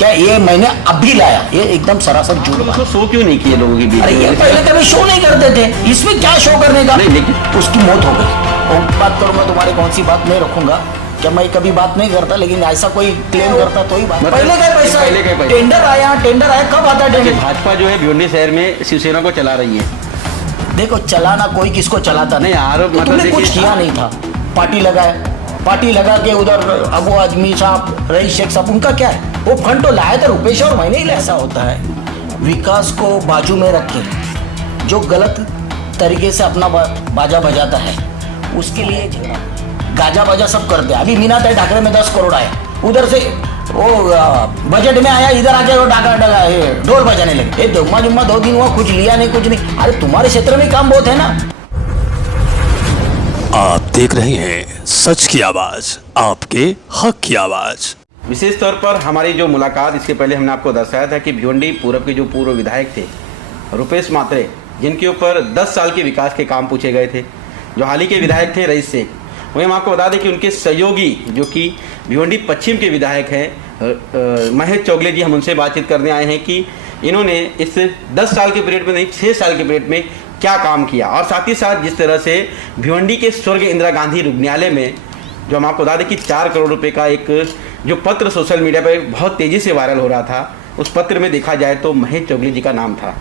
क्या ये मैंने अभी लाया? ये एकदम सरासर झूठ बात। उसको शो क्यों नहीं किए लोगों के बीच? अरे ये पहले कभी शो नहीं करते थे, इसमें क्या शो करने का? नहीं, लेकिन उसकी मौत हो गई। और बात करूंगा तुम्हारी कौन सी बात नहीं रखूंगा, क्या मैं कभी बात नहीं करता, लेकिन ऐसा कोई क्लेम करता तो ही बात। मतलब पहले का पैसा, पहले का पैसा। टेंडर आया कब आता है टेंडर? भाजपा जो है भिवंडी शहर में शिवसेना को चला रही है। देखो चलाना कोई किसको चलाता नहीं, आरोप तो मतलब तुमने देखिए- कुछ किया नहीं था। पार्टी लगा के उधर अबू आजमी साहब, रईस शेख साहब, उनका क्या है? वो फंड तो लाए थे रुपेश और मैंने ही। ऐसा होता है विकास को बाजू में रख के जो गलत तरीके से अपना बाजा बजाता है उसके लिए गाजा बाजा सब करते हैं। अभी मीना तय ठाकरे में 10 करोड़ आए, उधर से वो बजट में आया, इधर आके वो डाका ढोल बजाने लगे। जुम्मा 2 दिन हुआ, कुछ लिया नहीं, कुछ नहीं। अरे तुम्हारे क्षेत्र में काम बहुत है ना। आप देख रहे हैं सच की आवाज, आपके हक की आवाज। विशेष तौर पर हमारी जो मुलाकात, इसके पहले हमने आपको दर्शाया था कि भिवंडी पूरब के जो पूर्व विधायक थे रुपेश मात्रे, जिनके ऊपर 10 साल के विकास के काम पूछे गए थे, जो हाल ही के विधायक थे रईस शेख, वहीं हम आपको बता दें कि उनके सहयोगी जो कि भिवंडी पश्चिम के विधायक हैं महेश चौगले जी, हम उनसे बातचीत करने आए हैं कि इन्होंने इस 10 साल के पीरियड में नहीं, 6 साल के पीरियड में क्या काम किया, और साथ ही साथ जिस तरह से भिवंडी के स्वर्ग इंदिरा गांधी रुग्णालय में, जो हम आपको बता दें कि 4 करोड़ रुपए का एक जो पत्र सोशल मीडिया पर बहुत तेज़ी से वायरल हो रहा था, उस पत्र में देखा जाए तो महेश चौगले जी का नाम था।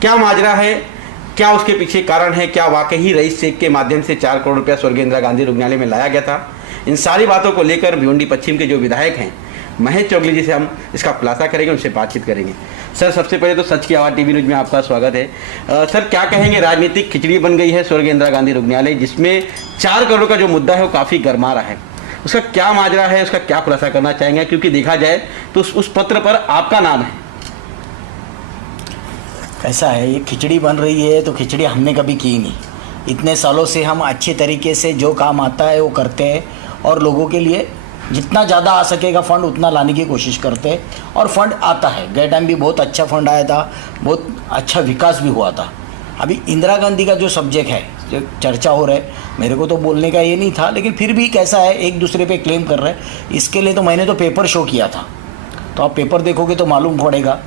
क्या माजरा है, क्या उसके पीछे कारण है, क्या वाकई ही रईस शेख के माध्यम से 4 करोड़ रुपया स्वर्गीय इंदिरा गांधी रुग्णालय में लाया गया था? इन सारी बातों को लेकर भिवंडी पश्चिम के जो विधायक हैं महेश चौगले जी से हम इसका खुलासा करेंगे, उनसे बातचीत करेंगे। सर, सबसे पहले तो सच की आवाज़ टीवी न्यूज में आपका स्वागत है। सर, क्या कहेंगे, राजनीतिक खिचड़ी बन गई है स्वर्गीय इंदिरा गांधी रुग्णालय, जिसमें 4 करोड़ का जो मुद्दा है वो काफ़ी गर्मा रहा है, उसका क्या माजरा है, उसका क्या खुलासा करना चाहेंगे? क्योंकि देखा जाए तो उस पत्र पर आपका नाम है। ऐसा है, ये खिचड़ी बन रही है तो खिचड़ी हमने कभी की नहीं। इतने सालों से हम अच्छे तरीके से जो काम आता है वो करते हैं, और लोगों के लिए जितना ज़्यादा आ सकेगा फंड उतना लाने की कोशिश करते हैं, और फंड आता है। गए टाइम भी बहुत अच्छा फंड आया था, बहुत अच्छा विकास भी हुआ था। अभी इंदिरा गांधी का जो सब्जेक्ट है, जो चर्चा हो रहा है, मेरे को तो बोलने का ये नहीं था, लेकिन फिर भी कैसा है, एक दूसरे पे क्लेम कर रहे हैं। इसके लिए तो मैंने तो पेपर शो किया था, तो आप पेपर देखोगे तो मालूम पड़ेगा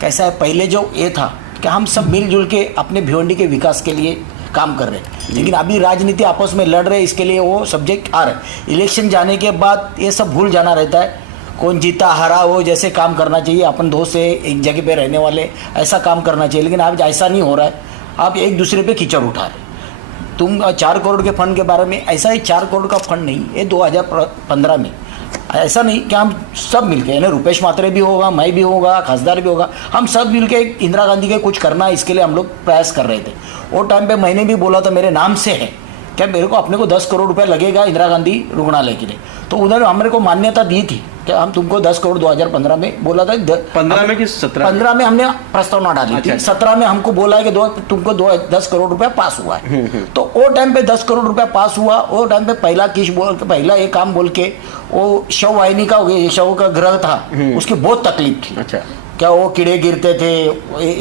कैसा है। पहले जो ये था कि हम सब मिलजुल के अपने भिवंडी के विकास के लिए काम कर रहे हैं, लेकिन अभी राजनीति आपस में लड़ रहे हैं, इसके लिए वो सब्जेक्ट आ रहा है। इलेक्शन जाने के बाद ये सब भूल जाना रहता है, कौन जीता हरा वो जैसे काम करना चाहिए। अपन दोस्त से एक जगह पे रहने वाले ऐसा काम करना चाहिए, लेकिन आज ऐसा नहीं हो रहा है। आप एक दूसरे पे कीचड़ उठा रहे। तुम 4 करोड़ के फंड के बारे में, ऐसा ही 4 करोड़ का फंड नहीं, ये 2015 में, ऐसा नहीं कि हम सब मिलके, यानी रुपेश मात्रे भी होगा, मैं भी होगा, खासदार भी होगा, हम सब मिलके इंदिरा गांधी के कुछ करना, इसके लिए हम लोग प्रयास कर रहे थे। वो टाइम पे मैंने भी बोला था, मेरे नाम से है क्या, मेरे को अपने को 10 करोड़ रुपया लगेगा इंदिरा गांधी रुग्णालय के लिए, तो उन्होंने हमारे को मान्यता दी थी कि हम तुमको 10 करोड़ 2015 में बोला था। 15 में कि 17? 15 में हमने प्रस्तावना डाली थी। 17 में हमको बोला है कि तुमको 10 करोड़ रुपया पास हुआ है। तो वो टाइम पे 10 करोड़ रुपया पास हुआ। वो टाइम पे पहला ये काम बोल के, वो शव वाहिनी का शव का ग्रह था, उसकी बहुत तकलीफ थी। अच्छा, क्या वो कीड़े गिरते थे,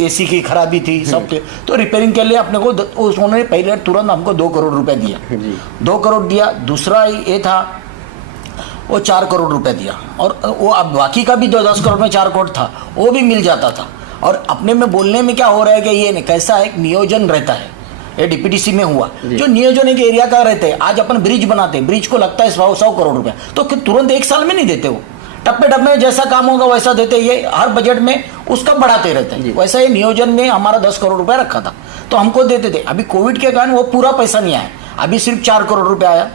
एसी की खराबी थी, सब थे, तो रिपेयरिंग के लिए अपने को उन्होंने पहले तुरंत हमको 2 करोड़ रुपया दिया। 2 करोड़ दिया। दूसरा ये था, वो 4 करोड़ रुपए दिया, और वो अब बाकी का भी 10 करोड़ में 4 करोड़ था, वो भी मिल जाता था। और अपने में बोलने में क्या हो रहा है कि ये कैसा एक नियोजन रहता है, ये डीपीटीसी में हुआ, जो नियोजन एक एरिया का रहते हैं। आज अपन ब्रिज बनाते हैं, ब्रिज को लगता है 100 करोड़ रुपया, तो तुरंत 1 साल में नहीं देते, वो टप्पे में जैसा काम होगा वैसा देते। ये हर बजट में उसका बढ़ाते रहते हैं। वैसा ये नियोजन में हमारा 10 करोड़ रुपया रखा था, तो हमको देते थे। अभी कोविड के कारण वो पूरा पैसा नहीं आया, अभी सिर्फ 4 करोड़ रुपया आया,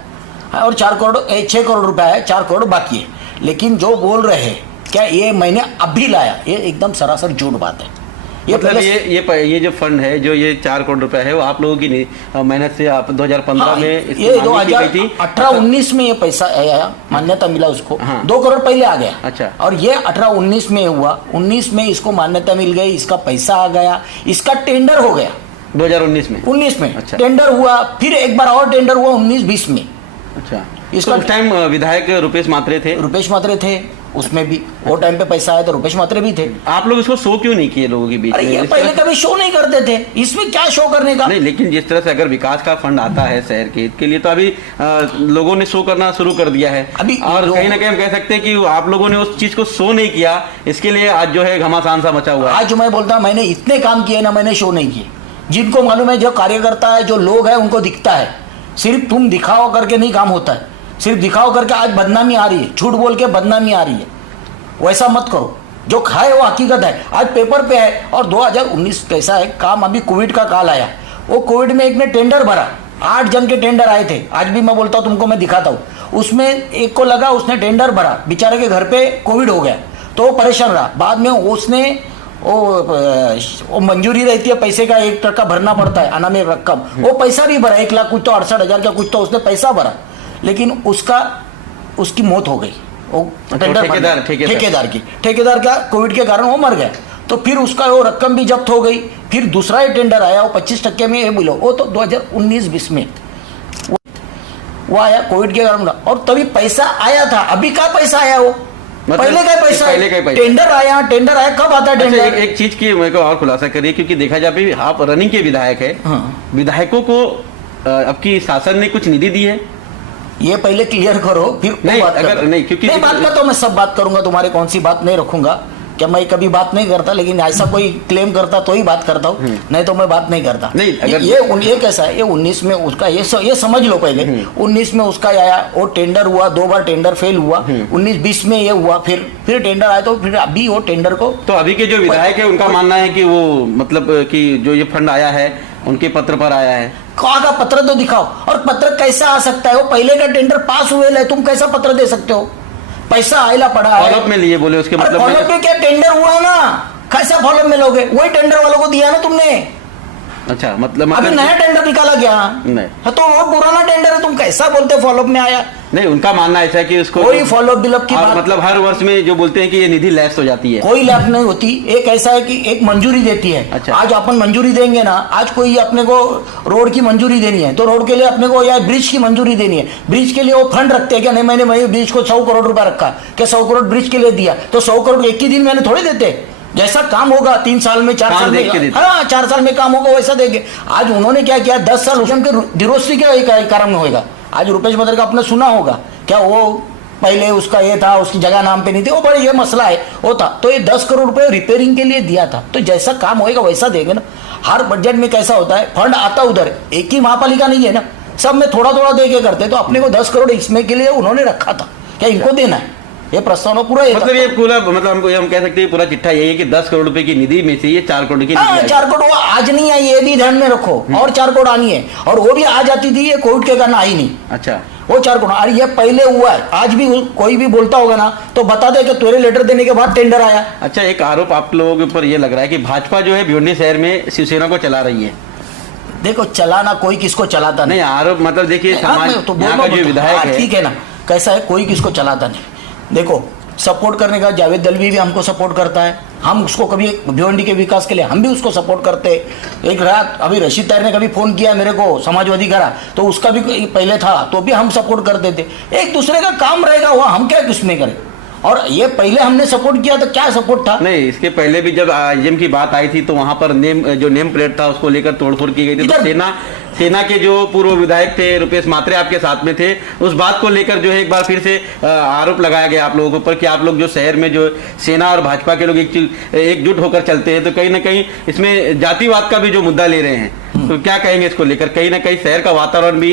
और 6 करोड़ रुपया है, 4 करोड़ बाकी है। लेकिन जो बोल रहे हैं क्या ये मैंने अभी लाया, ये एकदम सरासर झूठ बात है। मतलब ये जो फंड है, जो ये 4 करोड़ रुपया है, वो आप लोगों की मेहनत से आप 2015 में ये 2018-19 में ये पैसा आया, मान्यता मिला उसको। 2 करोड़ पहले आ गया। अच्छा। और ये 18-19 में हुआ, 19 में इसको मान्यता मिल गई, इसका पैसा आ गया, इसका टेंडर हो गया 2019 में। 19 में अच्छा। टेंडर हुआ, फिर एक बार और टेंडर हुआ 19-20 में। अच्छा, इसका उस टाइम विधायक रुपेश मात्रे थे। रुपेश मात्रे थे। उसमें भी वो टाइम पे पैसा आया तो रुपेश मात्रे भी थे। आप लोग इसको शो क्यों नहीं किए लोगों के बीच अरे में? ये इस पहले तरह- कभी शो नहीं करते थे, इसमें क्या शो करने का। नहीं, लेकिन जिस तरह से अगर विकास का फंड आता है शहर के हित के लिए, तो अभी लोगों ने शो करना शुरू कर दिया है अभी और कहीं ना कहीं हम कह सकते हैं कि आप लोगों ने उस चीज को शो नहीं किया, इसके लिए आज जो है घमासान सा मचा हुआ है। आज मैं बोलता हूं मैंने इतने काम किए ना, मैंने शो नहीं किए। जिनको मालूम है, जो कार्यकर्ता है, जो लोग है, उनको दिखता है। सिर्फ तुम दिखाओ करके नहीं काम होता है, सिर्फ दिखाओ करके आज बदनामी आ रही है, झूठ बोल के बदनामी आ रही है, वैसा मत करो। जो खाए वो हकीकत है, आज पेपर पे है। और 2019 कैसा है काम, अभी कोविड का काल आया, वो कोविड में एक ने टेंडर भरा, 8 जन के टेंडर आए थे। आज भी मैं बोलता हूँ तुमको, मैं दिखाता हूँ, उसमें एक को लगा, उसने टेंडर भरा, बेचारे के घर पे कोविड हो गया तो वो परेशान रहा। बाद में उसने वो मंजूरी रहती है पैसे का, 1% भरना पड़ता है अनामी रकम, वो पैसा भी भरा, 1 लाख कुछ तो 68,000 का कुछ तो उसने पैसा भरा, लेकिन उसकी मौत हो गई। वो ठेकेदार का कोविड के कारण वो मर गया। तो फिर उसका वो रकम भी जब्त हो गई। फिर दूसरा ही टेंडर आया, वो 25% में ये बोलो, वो तो 2019-20 में वो आया कोविड के कारण, और तभी पैसा आया था। अभी का पैसा आया, वो मतलब पहले का पैसा, टेंडर आया कब आता है टेंडर? अच्छा, एक चीज की मेरे को और खुलासा करिए, क्योंकि देखा जाए अभी आप रनिंग के विधायक है। हाँ। विधायकों को अब की शासन ने कुछ निधि दी है? ये पहले क्लियर करो, फिर नहीं, बात अगर नहीं, क्योंकि बात करता हूं, मैं सब बात करूंगा, तुम्हारे कौन सी बात नहीं रखूंगा। क्या मैं कभी बात नहीं करता, लेकिन ऐसा कोई क्लेम करता तो ही बात करता हूँ, नहीं तो मैं बात नहीं करता। नहीं, अगर ये कैसा है, ये 19 में उसका ये समझ लो पहले, 19 में उसका आया, वो टेंडर हुआ, 2 बार टेंडर फेल हुआ, 19-20 में ये हुआ, फिर टेंडर आया, तो फिर अभी वो टेंडर को, तो अभी के जो विधायक है उनका मानना है कि वो मतलब कि जो ये फंड आया है उनके पत्र पर आया है। कहाँ का पत्र तो दिखाओ, और पत्र कैसा आ सकता है? वो पहले का टेंडर पास हुए है, तुम कैसा पत्र दे सकते हो? पैसा आयला पड़ा है, फॉलोअप में लिए बोले, उसके मतलब फॉलोअप में क्या टेंडर हुआ है ना, कैसा फॉलोअप में लोगे? वही टेंडर वालों को दिया ना तुमने। अच्छा, मतलब अभी नया टेंडर निकाला गया नहीं, तो वो पुराना टेंडर है, तुम कैसा बोलते फॉलोअप में आया? नहीं, उनका मानना ऐसा है कि उसको कोई फॉलोअप बिलअप की बात, मतलब हर वर्ष में जो बोलते हैं कि ये निधि लैप्स हो जाती है, कोई लैप्स नहीं होती। एक ऐसा है कि एक मंजूरी देती है। अच्छा। आज अपन मंजूरी देंगे ना, आज कोई अपने को रोड की मंजूरी देनी है, तो रोड के लिए अपने को या ब्रिज की मंजूरी देनी है, ब्रिज के लिए वो फंड रखते हैं क्या? नहीं, मैंने ब्रिज को 100 करोड़ रुपया रखा, क्या 100 करोड़ ब्रिज के लिए दिया, तो 100 करोड़ एक ही दिन मैंने थोड़े देते। जैसा काम होगा 3 साल में, 4 साल में, हाँ 4 साल में काम होगा वैसा देंगे। आज उन्होंने क्या किया, 10 साल उनके दिरोस्ती के कारण में होगा। आज रुपेश मदर का आपने सुना होगा क्या, वो पहले उसका ये था, उसकी जगह नाम पे नहीं थी, वो बड़े ये मसला है वो था, तो ये 10 करोड़ रुपए रिपेयरिंग के लिए दिया था। तो जैसा काम होएगा वैसा देंगे ना। हर बजट में कैसा होता है, फंड आता उधर, एक ही महापालिका नहीं है ना, सब में थोड़ा थोड़ा दे के करते। तो अपने को 10 करोड़ इसमें के लिए उन्होंने रखा था, क्या इनको देना है? ये प्रस्ताव पूरा मतलब ये पूरा मतलब हम कह सकते हैं पूरा चिट्ठा यही है कि 10 करोड़ रुपए की निधि में से ये 4 करोड़ की, 4 करोड़ आज नहीं आई, ये भी ध्यान में रखो, और 4 करोड़ आनी है, और वो भी आ जाती थी, ये कोविड के कारण आई नहीं। अच्छा, वो 4 करोड़, अरे ये पहले हुआ है। आज भी कोई भी बोलता होगा ना तो बता दे कि तेरे लेटर देने के बाद टेंडर आया। अच्छा, एक आरोप आप लोगों के ऊपर ये लग रहा है कि भाजपा जो है भिवंडी शहर में शिवसेना को चला रही है। देखो, चलाना कोई किसको चलाता नहीं, आरोप मतलब देखिए समाज तो यहाँ का जो विधायक है, ठीक है ना, कैसा है, कोई किसको चलाता नहीं। देखो, सपोर्ट करने का जावेद दलवी भी हमको सपोर्ट करता है, हम उसको कभी भिवंडी के विकास के लिए हम भी उसको सपोर्ट करते हैं। एक रात अभी रशीद ताहिर ने कभी फोन किया मेरे को, समाजवादी करा, तो उसका भी पहले था, तो भी हम सपोर्ट करते थे। एक दूसरे का काम रहेगा, वहाँ हम क्या किसमें करें। और ये पहले हमने सपोर्ट किया तो क्या सपोर्ट था? नहीं, इसके पहले भी जब आईएम की बात आई थी तो वहां पर नेम प्लेट था उसको लेकर तोड़फोड़ की गई थी। तो सेना के जो पूर्व विधायक थे रुपेश मात्रे आपके साथ में थे, उस बात को लेकर जो है एक बार फिर से आरोप लगाया गया आप लोगों के ऊपर कि आप लोग जो शहर में जो सेना और भाजपा के लोग एकजुट होकर चलते हैं, तो कहीं ना कहीं इसमें जातिवाद का भी जो मुद्दा ले रहे हैं। तो क्या कहेंगे इसको लेकर? कहीं ना कहीं शहर का वातावरण भी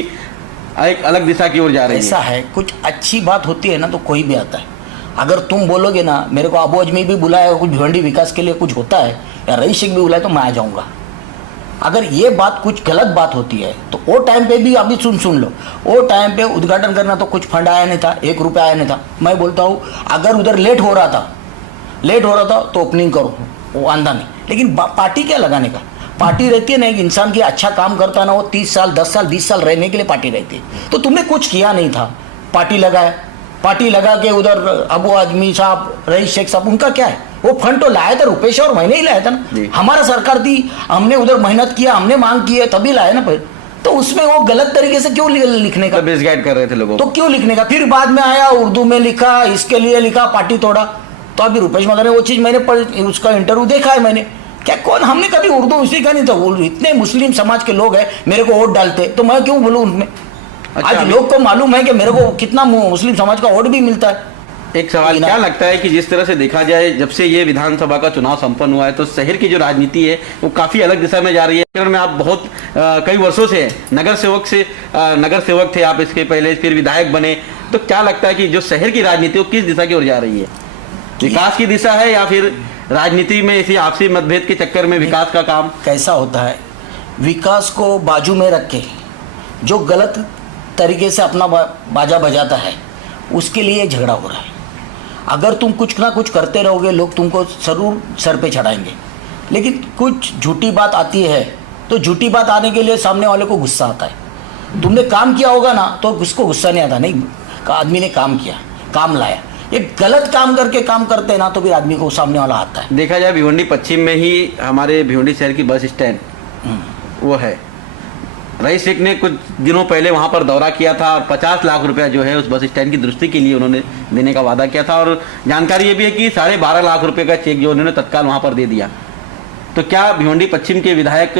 एक अलग दिशा की ओर जा रही है। ऐसा है, कुछ अच्छी बात होती है ना तो कोई भी आता है। अगर तुम बोलोगे ना, मेरे को अबू अजमेर भी बुलाया, कुछ भिवंडी विकास के लिए कुछ होता है, या रईस शेख भी बुलाया, तो मैं आ जाऊंगा। अगर ये बात कुछ गलत बात होती है तो वो टाइम पे भी अभी सुन लो, वो टाइम पे उद्घाटन करना तो कुछ फंड आया नहीं था, 1 रुपया आया नहीं था। मैं बोलता हूँ अगर उधर लेट हो रहा था तो ओपनिंग करो, वो आंदा नहीं। लेकिन पार्टी क्या लगाने का, पार्टी रहती है ना, एक इंसान की अच्छा काम करता है ना, वो 30 साल 10 साल 20 साल रहने के लिए पार्टी रहती है। तो तुमने कुछ किया नहीं था, पार्टी लगा के उधर अबू आजमी साहब, रईस शेख साहब, उनका क्या है? वो फंड तो लाया था रुपेश और मैंने ही लाया था ना, हमारा सरकार थी, हमने उधर मेहनत किया, हमने मांग की है, तभी लाया ना। तो उसमें वो गलत तरीके से क्यों लिखने का, मिसगाइड कर रहे थे लोगों तो क्यों लिखने का? फिर बाद में आया उर्दू में लिखा, इसके लिए लिखा पार्टी तोड़ा। तो अभी रुपेश मगर वो चीज़ मैंने उसका इंटरव्यू देखा है मैंने, क्या कौन, हमने कभी उर्दू सीखा नहीं था। इतने मुस्लिम समाज के लोग हैं मेरे को वोट डालते, तो मैं क्यों बोलूँ उनमें? अच्छा, आज लोग को मालूम है कि मेरे को कितना मुस्लिम समाज का वोट भी मिलता है। एक सवाल क्या लगता है कि जिस तरह से देखा जाए जब से ये विधानसभा का चुनाव संपन्न हुआ है तो शहर की जो राजनीति है वो काफी अलग दिशा में जा रही है। शहर में आप बहुत कई वर्षों से नगर सेवक थे आप, इसके पहले फिर विधायक बने, तो क्या लगता है कि जो शहर की राजनीति वो किस दिशा की ओर जा रही है? विकास की दिशा है या फिर राजनीति में इसी आपसी मतभेद के चक्कर में विकास का काम? कैसा होता है, विकास को बाजू में रख के जो गलत तरीके से अपना बाजा बजाता है उसके लिए झगड़ा हो रहा है। अगर तुम कुछ ना कुछ करते रहोगे लोग तुमको जरूर सर पे चढ़ाएंगे, लेकिन कुछ झूठी बात आती है तो झूठी बात आने के लिए सामने वाले को गुस्सा आता है। तुमने काम किया होगा ना तो उसको गुस्सा नहीं आता, नहीं आदमी ने काम किया, काम लाया। ये गलत काम करके काम करते हैं ना तो फिर आदमी को सामने वाला आता है। देखा जाए भिवंडी पश्चिम में ही हमारे भिवंडी शहर की बस स्टैंड वो है। रईस शेख ने कुछ दिनों पहले वहां पर दौरा किया था और 50 लाख रुपया जो है उस बस स्टैंड की दुरुस्ती के लिए उन्होंने देने का वादा किया था, और जानकारी ये भी है कि 12.5 लाख रुपए का चेक जो उन्होंने तत्काल वहां पर दे दिया। तो क्या भिवंडी पश्चिम के विधायक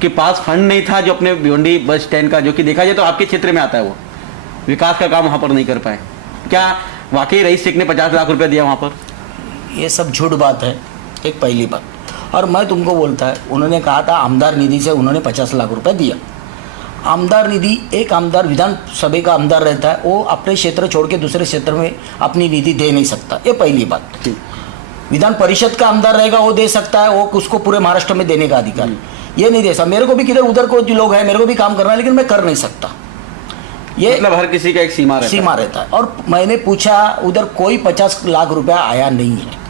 के पास फंड नहीं था जो अपने भिवंडी बस स्टैंड का, जो कि देखा जाए तो आपके क्षेत्र में आता है, वो विकास का काम वहां पर नहीं कर पाए? क्या वाकई रईस शेख ने 50 लाख रुपया दिया वहां पर? ये सब झूठ बात है, एक पहली बात। और मैं तुमको बोलता है, उन्होंने कहा था आमदार निधि से उन्होंने 50 लाख रुपए दिया। आमदार निधि, एक आमदार विधानसभा का आमदार रहता है, वो अपने क्षेत्र छोड़ के दूसरे क्षेत्र में अपनी निधि दे नहीं सकता, ये पहली बात। विधान परिषद का आमदार रहेगा वो दे सकता है, वो उसको पूरे महाराष्ट्र में देने का अधिकार, ये नहीं दे सकता। मेरे को भी किधर उधर को जो लोग हैं मेरे को भी काम करना है, लेकिन मैं कर नहीं सकता। ये मतलब हर किसी का एक सीमा रहता है। और मैंने पूछा उधर कोई 50 लाख रुपया आया नहीं है।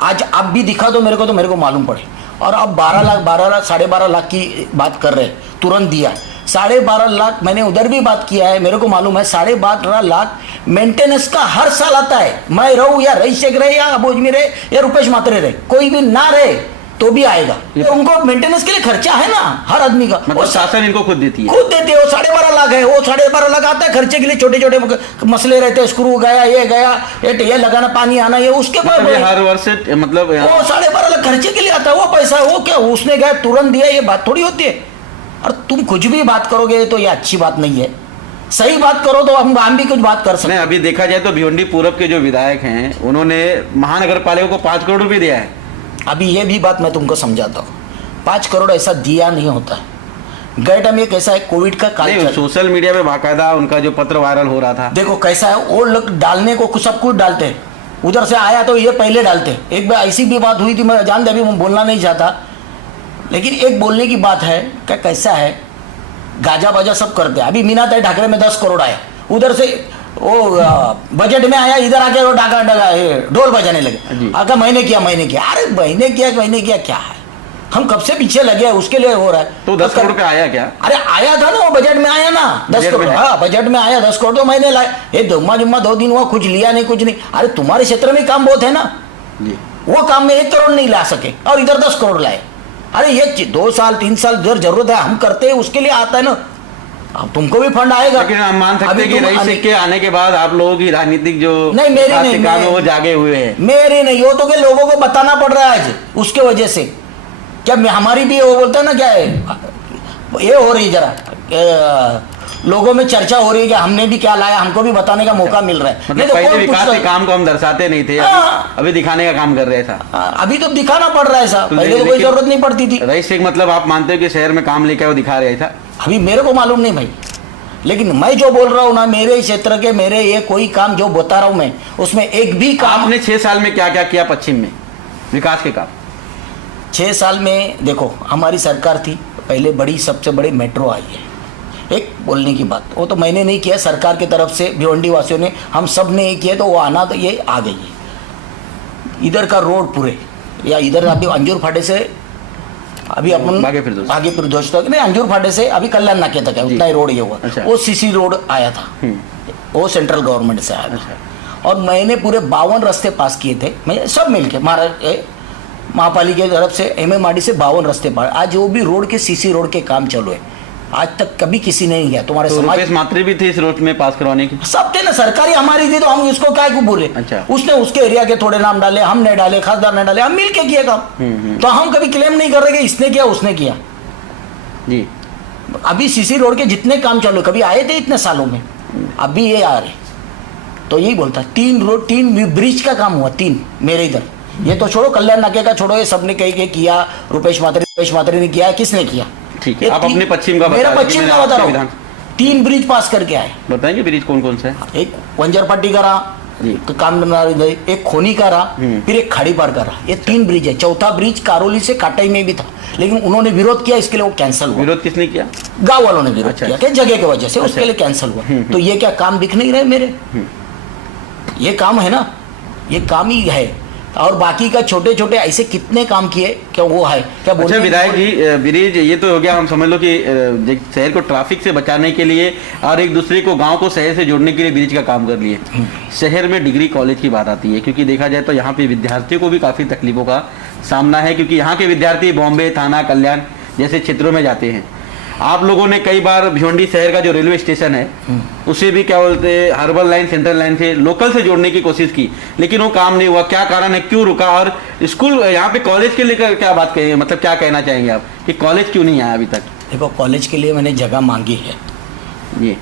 आज अब भी दिखा दो मेरे को मालूम पड़े। और अब 12.5 लाख की बात कर रहे, तुरंत दिया 12.5 लाख। मैंने उधर भी बात किया है, मेरे को मालूम है 12.5 लाख मेंटेनेंस का हर साल आता है। मैं रहूं या रईस शेख रहे या अबोज में रहे या रुपेश मात्रे रहे, कोई भी ना रहे तो भी आएगा। तो उनको मेंटेनेंस के लिए खर्चा है ना हर आदमी का, मतलब शासन इनको खुद देती है, खुद देते हो। 12.5 लाख है, वो 12.5 लाख आता है खर्चे के लिए। छोटे छोटे मसले रहते हैं, स्क्रू गया, ये लगाना, पानी आना, ये उसके बाद हर वर्ष मतलब वो 12.5 लाख खर्चे के लिए आता है। वो पैसा वो क्या उसने गया तुरंत दिया, ये बात थोड़ी होती है। और तुम कुछ भी बात करोगे तो ये अच्छी बात नहीं है। सही बात करो तो हम भी कुछ बात कर सकते हैं। अभी देखा जाए तो भिवंडी पूरब के जो विधायक हैं उन्होंने महानगर पालिका को 5 करोड़ रुपए दिया है। अभी ये भी बात मैं तुमको समझाता हूँ, 5 करोड़ ऐसा दिया नहीं होता है। गए टाइम ये कैसा है, कोविड का काल, सोशल मीडिया पे बाकायदा उनका जो पत्र वायरल हो रहा था। देखो कैसा है, वो लोग डालने को सब कुछ डालते हैं, उधर से आया तो ये पहले डालते। एक बार ऐसी भी बात हुई थी, मैं जान दे अभी मैं बोलना नहीं चाहता, लेकिन एक बोलने की बात है। क्या कैसा है, गाजा बाजा सब करते हैं। अभी मीना तय ढाकरे में 10 करोड़ आया, उधर से वो बजट में आया, इधर आके वो डाका ढोल बजाने लगे। आका मैंने किया। अरे महीने किया क्या है, हम कब से पीछे लगे हैं, उसके लिए हो रहा है। तो 10 करोड़ का आया क्या? अरे आया था ना, वो बजट में आया ना 10 करोड़। हाँ बजट में आया 10 करोड़, तो मैंने लाया। ये जुम्मा 2 दिन हुआ, कुछ लिया नहीं, कुछ नहीं। अरे तुम्हारे क्षेत्र में काम बहुत है ना, वो काम में 1 करोड़ नहीं ला सके और इधर 10 करोड़ लाए। अरे ये 2 साल 3 साल इधर जरूरत है, हम करते हैं, उसके लिए आता है ना। अब तुमको भी फंड आएगा। लेकिन हम मान सकते हैं कि रईस शेख के आने के बाद आप लोगों की राजनीतिक जो नहीं, मेरे नहीं, वो जागे हुए हैं। मेरे नहीं, वो तो के लोगों को बताना पड़ रहा है आज, उसके वजह से। क्या हमारी भी वो बोलता है ना, क्या है ये हो रही जरा लोगों में चर्चा हो रही है कि हमने भी क्या लाया, हमको भी बताने का मौका मिल रहा है। मतलब पहले विकास के काम को हम दर्शाते नहीं थे, अभी दिखाने का काम कर रहे थे। अभी तो दिखाना पड़ रहा है साहब, पहले तो कोई जरूरत नहीं पड़ती थी। रईस शेख मतलब आप मानते हो कि शहर में काम लेकर वो दिखा रहे थे? अभी मेरे को मालूम नहीं भाई, लेकिन मैं जो बोल रहा हूँ ना, मेरे क्षेत्र के मेरे ये कोई काम जो बता रहा हूँ मैं, उसमें एक भी काम। आपने 6 साल में क्या क्या किया पश्चिम में विकास के काम? 6 साल में देखो, हमारी सरकार थी पहले, बड़ी सबसे बड़ी मेट्रो आई है। एक बोलने की बात, वो तो मैंने नहीं किया, सरकार की तरफ से भिवंडी वासियों ने, हम सब ने ये किया, तो वो आना तो ये आ गई है। इधर का रोड पूरे, या इधर अभी अंजूर फाटे से अभी अपन आगे फिर दोस्तों नहीं, अंजूर फाटे से अभी कल्याण नाके तक है, उतना ही रोड ये हुआ। वो सीसी रोड आया था, वो सेंट्रल गवर्नमेंट से आया था। और मैंने पूरे 52 रास्ते पास किए थे, मैं सब मिलके महापालिका की तरफ से MMRD से 52 रास्ते पास। आज वो भी रोड के सीसी रोड के काम चालू है। आज तक कभी किसी ने नहीं किया। तुम्हारे तो समाज रुपेश मात्रे भी थे इस रोड में पास करवाने की? सब थे ना, सरकारी हमारी थी तो हम उसको क्या को बोले। अच्छा। उसने उसके एरिया के थोड़े नाम डाले, हमने डाले, खासदार ने डाले, हम मिल के किए काम। तो हम कभी क्लेम नहीं कर रहे कि इसने किया उसने किया जी। अभी सीसी रोड के जितने काम चालू कभी आए थे इतने सालों में, अभी ये आ रहे, तो यही बोलता 3 रोड 3 ब्रिज का काम हुआ, 3 मेरे इधर। ये तो छोड़ो, कल्याण नाके का छोड़ो, ये सबने कही के किया, रुपेश मात्रे ने किया, किसने किया? ठीक है, आप अपने पश्चिम का मेरा बता दीजिए, पश्चिम मैंने का बता आपके रहा हूँ। 3 ब्रिज पास करके आए। बताएंगे ब्रिज कौन कौन से है? एक वंजरपाटी का रहा, काम एक खोनी का रहा, फिर एक खाड़ी पार का रहा। ये 3 ब्रिज है। चौथा ब्रिज कारोली से काटाई में भी था, लेकिन उन्होंने विरोध किया, इसके लिए वो कैंसिल हुआ। विरोध किसने किया? गांव वालों ने विरोध अच्छा। किया कि जगह की वजह से, उसके लिए कैंसिल हुआ। तो ये क्या काम दिख नहीं रहे मेरे? ये काम है ना, ये काम ही है। और बाकी का छोटे छोटे ऐसे कितने काम किए, क्या वो है क्या? अच्छा विधायक जी, ब्रिज ये तो हो गया, हम समझ लो कि शहर को ट्रैफिक से बचाने के लिए और एक दूसरे को गांव को शहर से जोड़ने के लिए ब्रिज का काम कर लिए। शहर में डिग्री कॉलेज की बात आती है, क्योंकि देखा जाए तो यहाँ पे विद्यार्थियों को भी काफ़ी तकलीफों का सामना है, क्योंकि यहाँ के विद्यार्थी बॉम्बे, थाना, कल्याण जैसे क्षेत्रों में जाते हैं। आप लोगों ने कई बार भिवंडी शहर का जो रेलवे स्टेशन है उसे भी क्या बोलते हैं हर्बल लाइन, सेंट्रल लाइन से लोकल से जोड़ने की कोशिश की, लेकिन वो काम नहीं हुआ। क्या कारण है, क्यों रुका? और स्कूल यहाँ पे कॉलेज के लेकर क्या बात कहेंगे, मतलब क्या कहना चाहेंगे आप कि कॉलेज क्यों नहीं आया अभी तक? देखो, कॉलेज के लिए मैंने जगह मांगी है, ये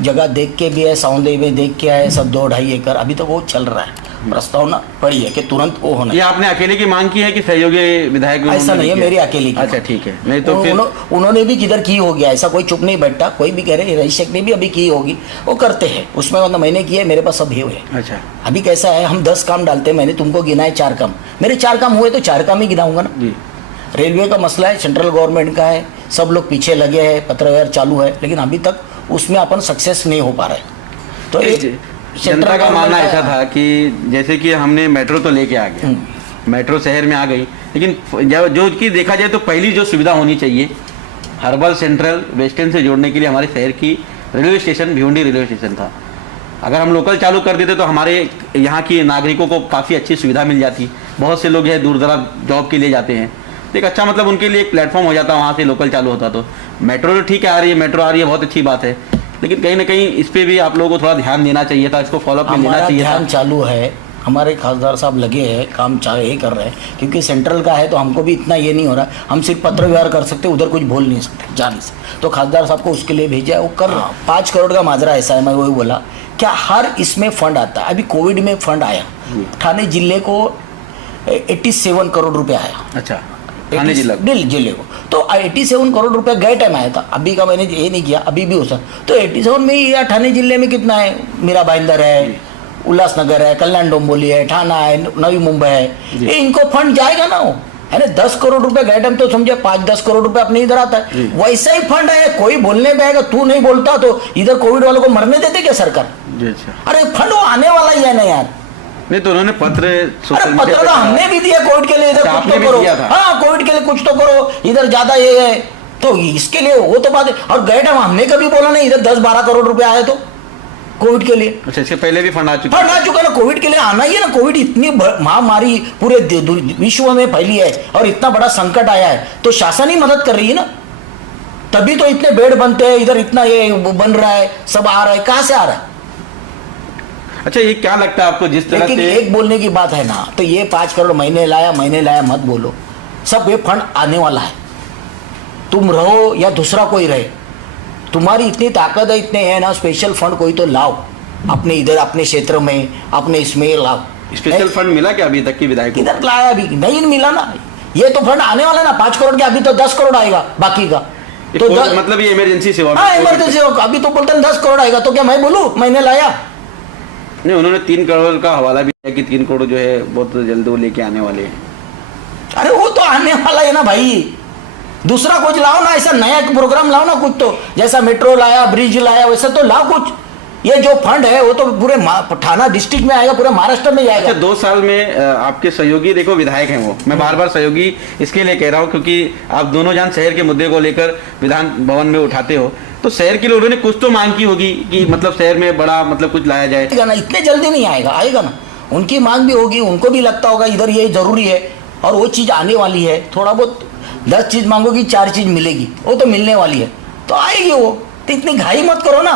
जगह देख के भी है, सौंदे में देख के आए, सब 2-2.5 एकड़ अभी तो वो चल रहा है, प्रस्तावना पड़ी है कि तुरंत वो होना। ये आपने अकेले की मांग की है कि सहयोगी विधायक? ऐसा नहीं है, मेरी अकेली की। अच्छा ठीक है, नहीं तो फिर उन्होंने भी किधर की होगी, ऐसा कोई चुप नहीं बैठता, कोई भी कह रहे रईशक ने भी अभी की होगी, वो करते हैं उसमें, मतलब मैंने किए, मेरे पास सब हुए। अच्छा, अभी कैसा है, हम 10 काम डालते हैं, मैंने तुमको गिनाए 4 काम, मेरे 4 काम हुए तो 4 काम ही गिनाऊंगा ना जी। रेलवे का मसला है, सेंट्रल गवर्नमेंट का है, सब लोग पीछे लगे हैं, पत्र व्यवहार चालू है, लेकिन अभी तक उसमें अपन सक्सेस नहीं हो पा रहे। तो जनता का मानना ऐसा था कि जैसे कि हमने मेट्रो तो लेके आ गए, मेट्रो शहर में आ गई, लेकिन जो कि देखा जाए तो पहली जो सुविधा होनी चाहिए हर्बल, सेंट्रल, वेस्टर्न से जोड़ने के लिए हमारे शहर की railway station Bhiwandi railway station था। अगर हम लोकल चालू कर देते तो हमारे यहाँ की नागरिकों को काफ़ी अच्छी सुविधा मिल जाती। बहुत से लोग है दूर दराज जॉब के लिए जाते हैं, तो एक अच्छा मतलब उनके लिए एक प्लेटफॉर्म हो जाता, वहाँ से लोकल चालू होता। तो मेट्रो तो ठीक है, आ रही है, मेट्रो आ रही है, बहुत अच्छी बात है, लेकिन कहीं ना कहीं इस पे भी आप लोगों को थोड़ा ध्यान देना चाहिए था, इसको फॉलोअप में लेना चाहिए था। ध्यान चालू है, हमारे खासदार साहब लगे हैं, काम चाहे ही कर रहे हैं, क्योंकि सेंट्रल का है तो हमको भी इतना ये नहीं हो रहा, हम सिर्फ पत्र व्यवहार कर सकते, उधर कुछ बोल नहीं सकते जा नहीं सकते। तो खासदार साहब को उसके लिए भेजा है, वो कर रहा। 5 करोड़ का माजरा ऐसा है, मैं वही बोला क्या हर इसमें फंड आता है। अभी कोविड में फंड आया, ठाणे जिले को 87 करोड़ रुपये आया। अच्छा, ठाणे जिले को तो 87 करोड़ रुपए गए टाइम आया था, अभी का मैंने ये नहीं किया, अभी भी हो सकता। तो 87 में ही या ठाणे जिले में कितना है, मीरा भाईंदर है, उल्लासनगर है, कल्याण डोंबिवली है, ठाणा है, नवी मुंबई है, ये इनको फंड जाएगा ना, वो है ना। 10 करोड़ रुपए गए टाइम तो समझे 5-10 करोड़ रुपए अपने इधर आता है, वैसा ही फंड है। कोई बोलने पे आएगा, तू नहीं बोलता तो इधर कोविड वालों को मरने देते क्या सरकार? अरे फंड वो आने वाला ही है ना यार। नहीं तो उन्होंने पत्र तो हमने भी दिया कोविड के लिए, इधर कुछ तो करो। हाँ, कोविड के लिए कुछ तो करो, इधर ज्यादा ये है तो इसके लिए वो तो बात है। और गए टाइम हमने कभी बोला नहीं इधर 10-12 करोड़ रुपए आए तो कोविड के लिए। अच्छा, इसके पहले भी फंड आ चुका ना, कोविड के लिए आना ही है ना। कोविड इतनी महामारी पूरे विश्व में फैली है और इतना बड़ा संकट आया है, तो शासन ही मदद कर रही है ना, तभी तो इतने बेड बनते हैं, इधर इतना ये बन रहा है, सब आ रहा है, कहां से आ रहा है? अच्छा, ये क्या लगता है आपको जिस तरह से एक बोलने की बात है ना, तो ये 5 करोड़ महीने लाया मत बोलो, सब ये फंड आने वाला है। तुम रहो या दूसरा कोई रहे, तुम्हारी इतनी ताकत है, इतने है ना, स्पेशल फंड कोई तो लाओ अपने इधर, अपने क्षेत्र में, अपने इसमें लाओ। स्पेशल फंड मिला क्या अभी तक की विधायक को? इधर लाया अभी नहीं मिला ना, ये तो फंड आने वाला ना 5 करोड़ के, अभी तो 10 करोड़ आएगा बाकी का। तो मतलब ये इमरजेंसी सेवा? हाँ, इमरजेंसी सेवा, अभी तो बोलते हैं 10 करोड़ आएगा, तो क्या मैं बोलूं मैंने लाया? नहीं, उन्होंने 3 करोड़ का हवाला भी दिया कि 3 करोड़ जो है बहुत जल्द वो लेके आने वाले हैं। अरे वो तो आने वाला है ना भाई, दूसरा कुछ लाओ ना, ऐसा नया प्रोग्राम लाओ ना कुछ, तो जैसा मेट्रो लाया, ब्रिज लाया, वैसा तो लाओ कुछ। ये जो फंड है वो तो पूरे ठाणा डिस्ट्रिक्ट में आएगा, पूरे महाराष्ट्र में जाएगा। अच्छा, 2 साल में आपके सहयोगी देखो विधायक हैं वो, मैं बार बार सहयोगी इसके लिए कह रहा हूँ क्योंकि आप दोनों जान शहर के मुद्दे को लेकर विधान भवन में उठाते हो, तो शहर के लोगों ने कुछ तो मांग की होगी कि मतलब शहर में बड़ा मतलब कुछ लाया जाए ना। इतने जल्दी नहीं आएगा ना, उनकी मांग भी होगी, उनको भी लगता होगा इधर ये जरूरी है और वो चीज आने वाली है। थोड़ा बहुत 10 चीज मांगोगी 4 चीज मिलेगी, वो तो मिलने वाली है, तो आएगी वो। तो इतनी घाई मत करो ना,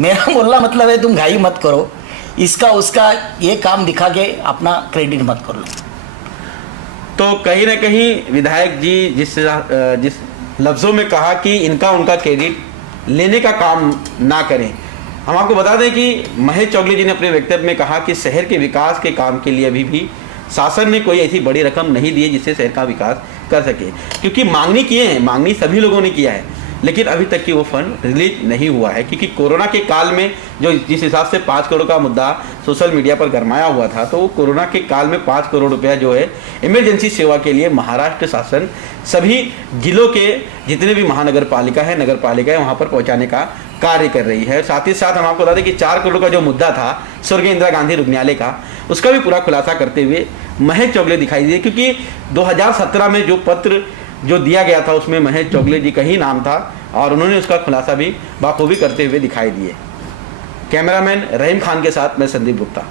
मेरा बोलना मतलब है तुम घाई मत करो, इसका उसका ये काम दिखा के अपना क्रेडिट मत कर लो। तो कहीं ना कहीं विधायक जी जिस लफ्ज़ों में कहा कि इनका उनका क्रेडिट लेने का काम ना करें, हम आपको बता दें कि महेश चौगले जी ने अपने वक्तव्य में कहा कि शहर के विकास के काम के लिए अभी भी शासन ने कोई ऐसी बड़ी रकम नहीं दी है जिससे शहर का विकास कर सके, क्योंकि मांगनी किए हैं, मांगनी सभी लोगों ने किया है, लेकिन अभी तक की वो फंड रिलीज नहीं हुआ है। क्योंकि कोरोना के काल में जो जिस हिसाब से 5 करोड़ का मुद्दा सोशल मीडिया पर गरमाया हुआ था, तो वो कोरोना के काल में 5 करोड़ रुपया जो है इमरजेंसी सेवा के लिए महाराष्ट्र शासन सभी जिलों के जितने भी महानगर पालिका है, नगर पालिका है, वहाँ पर पहुँचाने का कार्य कर रही है। साथ ही साथ हम आपको बता दें कि 4 करोड़ का जो मुद्दा था स्वर्गीय इंदिरा गांधी रुग्णालय का, उसका भी पूरा खुलासा करते हुए महेश चौगले दिखाई दिए, क्योंकि 2017 में जो पत्र जो दिया गया था उसमें महेश चौगले जी का ही नाम था और उन्होंने उसका खुलासा भी बाखूबी करते हुए दिखाई दिए। कैमरामैन रहीम खान के साथ मैं संदीप गुप्ता।